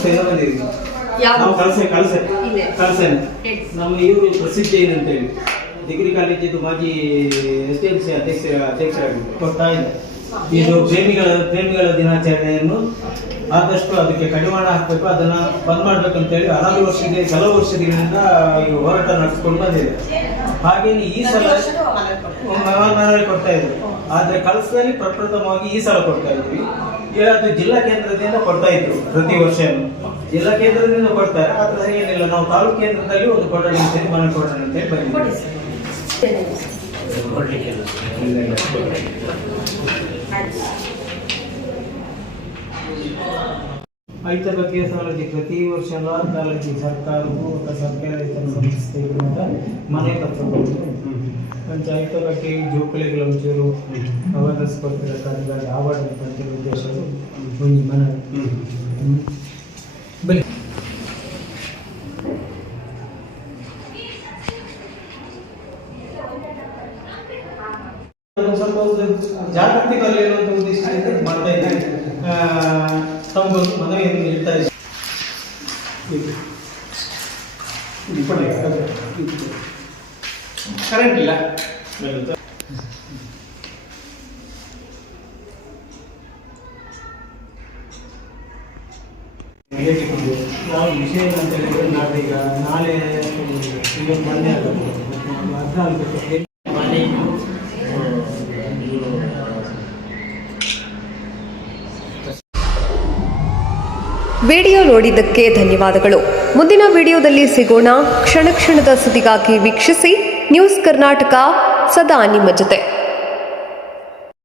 ಸಂಸ್ಥೆಯಿಂದ ಬಂದಿದ್ದೀವಿ ನಾವು ಕಳಸೆ ಕಳಸೆ. ಹೇಳಿ. ನಮ್ಮ ಇವರು ಪ್ರಸಿದ್ಧ ಏನಂತೇಳಿ ಡಿಗ್ರಿ ಕಾಲೇಜಿದ್ದು ಮಾಜಿ ಎಸ್ ಡಿ ಎಂ ಸಿ ಅಧ್ಯಕ್ಷ ಅಧ್ಯಕ್ಷರಾಗಿದ್ದರು ಕೊಡ್ತಾ ಇದೆ ಇದು ಪ್ರೇಮಿಗಳ ಪ್ರೇಮಿಗಳ ದಿನಾಚರಣೆಯನ್ನು ಆದಷ್ಟು ಅದಕ್ಕೆ ಕಡಿವಾಣ ಹಾಕಬೇಕು ಅದನ್ನ ಬಂದ್ ಮಾಡ್ಬೇಕಂತೇಳಿ ಹಲವು ವರ್ಷದ ಕೆಲವು ವರ್ಷಗಳಿಂದ ಈ ಹೋರಾಟ ನಡೆಸ್ಕೊಂಡು ಬಂದಿದೆ. ಹಾಗೇನೆ ಈ ಸಲ ಕೊಡ್ತಾ ಇದ್ರು ಆದ್ರೆ ಕಳಸದಲ್ಲಿ ಪ್ರಪ್ರಥಮವಾಗಿ ಈ ಸಲ ಕೊಡ್ತಾ ಇದ್ವಿ ಅದು ಜಿಲ್ಲಾ ಕೇಂದ್ರದಿಂದ ಕೊಡ್ತಾ ಇದ್ರು ಪ್ರತಿ ವರ್ಷ ಜಿಲ್ಲಾ ಕೇಂದ್ರದಿಂದ ಕೊಡ್ತಾರೆ ಆದ್ರೆ ಏನಿಲ್ಲ. ನಾವು ತಾಲೂಕು ಕೇಂದ್ರದಲ್ಲಿ ಒಂದು ಕೊಡೋಣ ಅಂತೇಳಿ ಮನೆ ಕೊಡೋಣ ಅಂತೇಳಿ ಹೇಳಿ ಬಂದಿದ್ದೀವಿ. ರೈತ ಬಗ್ಗೆ ಪ್ರತಿ ವರ್ಷ ಸರ್ಕಾರವು ಸರ್ಕಾರ ಸರ್ಕಾರೇತರ ಸಂಸ್ಥೆಗಳು ಅಂತ ಮನೆ ಪತ್ರ ಪಂಚಾಯತ್ ಬಗ್ಗೆ ಜೋಕುಳಿಗಳ ಒಂಚೂರು ಅವೇರ್ನೆಸ್ ಕೊಡ್ತಿರೋ ಕಾರ್ಯಗಳು ಆವಾಡ ಪಂಚಾಯತ್ ಉದ್ದೇಶಗಳು ಒಂದು ಮನ. ಬಲಿ ಸ್ವಲ್ಪ ಜಾಗೃತಿ ಬರಲಿ ಉದ್ದೇಶ ಮಾಡ್ತಾ ಇದ್ದೀನಿ. ಆ, ತಮಗೊಂದು ಮನವಿಯನ್ನು ನೀಡ್ತಾ ಇದ್ದೀನಿ. ಕರೆಂಟ್ ಇಲ್ಲ. ನಾವು ವಿಷಯ ಅಂತ ಹೇಳಿದ್ರೆ ಈಗ ನಾಳೆ ಇವತ್ತು ಮೊನ್ನೆ ಹದಿನಾಲ್ಕು ವಿಡಿಯೋ ನೋಡಿದ್ದಕ್ಕೆ ಧನ್ಯವಾದಗಳು. ಮುಂದಿನ ವಿಡಿಯೋದಲ್ಲಿ ಸಿಗೋಣ. ಕ್ಷಣ ಕ್ಷಣದ ಸುದ್ದಿಗಾಗಿ ವೀಕ್ಷಿಸಿ. ನ್ಯೂಸ್ ಕರ್ನಾಟಕ ಸದಾ ನಿಮ್ಮ ಜೊತೆ